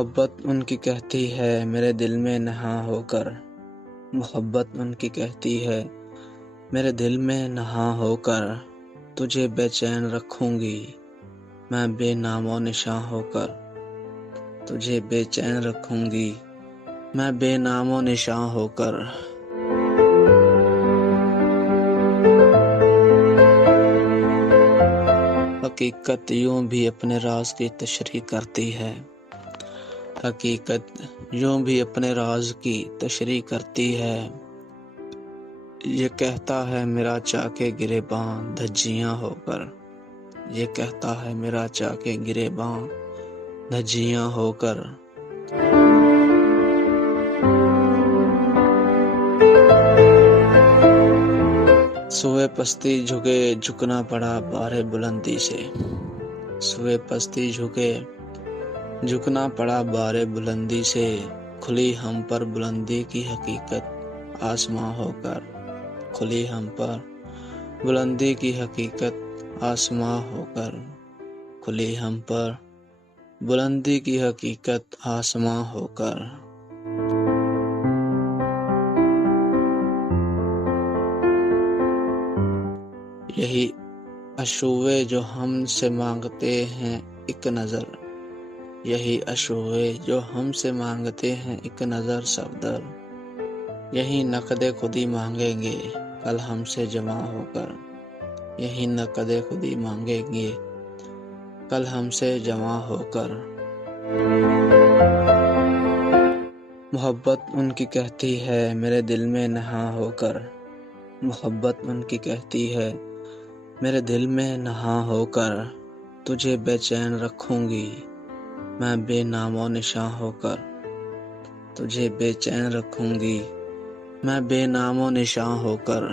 محبت ان کی کہتی ہے میرے دل میں نہاں ہو کر، محبت ان کی کہتی ہے میرے دل میں نہاں ہو کر، تجھے بے چین رکھوں گی میں بے نام و نشاں ہو کر، تجھے بے چین رکھوں گی میں بے نام و نشاں ہو کر۔ حقیقت یوں بھی اپنے راز کی تشریح کرتی ہے، حقیقت یوں بھی اپنے راز کی تشریح کرتی ہے، یہ کہتا ہے میرا چاہ کے گریباں دھجیاں ہو کر، یہ کہتا ہے میرا چاہ کے گریباں دھجیاں ہو کر۔ سوئے پستی جھکے جھکنا پڑا بار بلندی سے، سوئے پستی جھکے جھکنا پڑا بار بلندی سے، کھلی ہم پر بلندی کی حقیقت آسماں ہو کر، کھلی ہم پر بلندی کی حقیقت آسماں ہو کر، کھلی ہم پر بلندی کی حقیقت آسماں ہو کر۔ یہی عشوے جو ہم سے مانگتے ہیں ایک نظر، یہی عشوے جو ہم سے مانگتے ہیں ایک نظر صفدر، یہی نقد خودی مانگیں گے کل ہم سے جمع ہو کر، یہی نقد خودی مانگیں گے کل ہم سے جمع ہو کر۔ محبت ان کی کہتی ہے میرے دل میں نہاں ہو کر، محبت ان کی کہتی ہے میرے دل میں نہاں ہو کر، تجھے بے چین رکھوں گی میں بے نام و نشاں ہو کر، تجھے بے چین رکھوں گی میں بے نام و نشاں ہو کر۔